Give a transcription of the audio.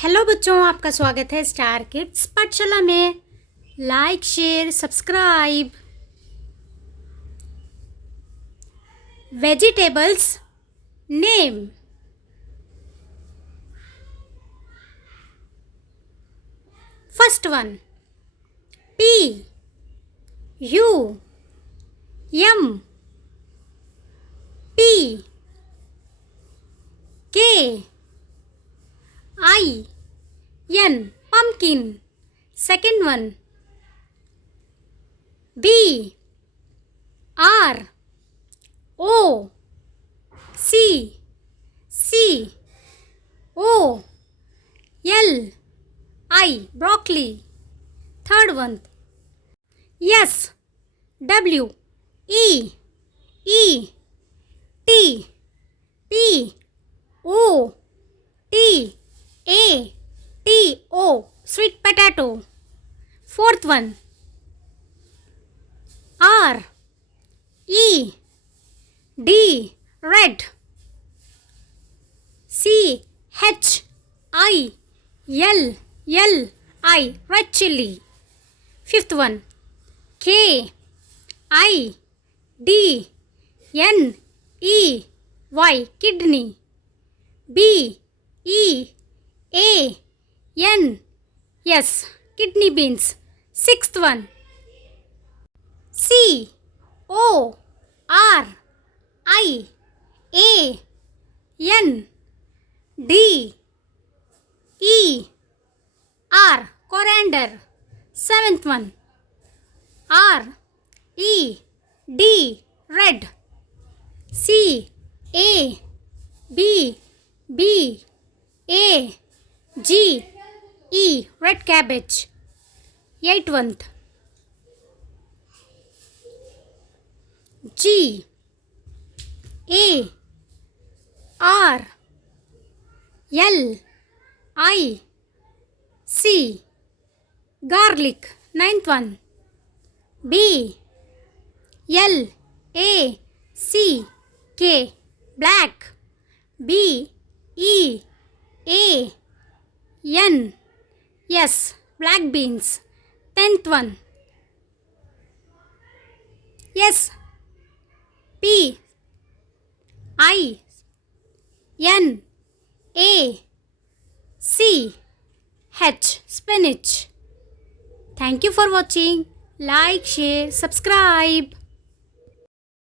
Hello बच्चों, आपका स्वागत है स्टार किड्स पाठशाला में। Like, share, subscribe. Vegetables name. First one, P U M, P K I N, pumpkin. Second one, B R O C O L I, broccoli. Third one, S W E T P O T A-T-O, sweet potato. Fourth one, R-E-D, red. C-H-I-L-L-I, red chili. Fifth one, K-I-D-N-E-Y, kidney. B-E-A-N-S, kidney beans. Sixth one, C-O-R-I-A-N-D-E-R, coriander. Seventh one, R-E-D, red. C-A-B-B-A-G-E, red cabbage. Eighth one, G-A-R-L-I-C, garlic. Ninth one, B-L-A-C-K, black. B-E-A-N-S, black beans. Tenth one, S P I N A C H, spinach. Thank you for watching. Like, share, subscribe.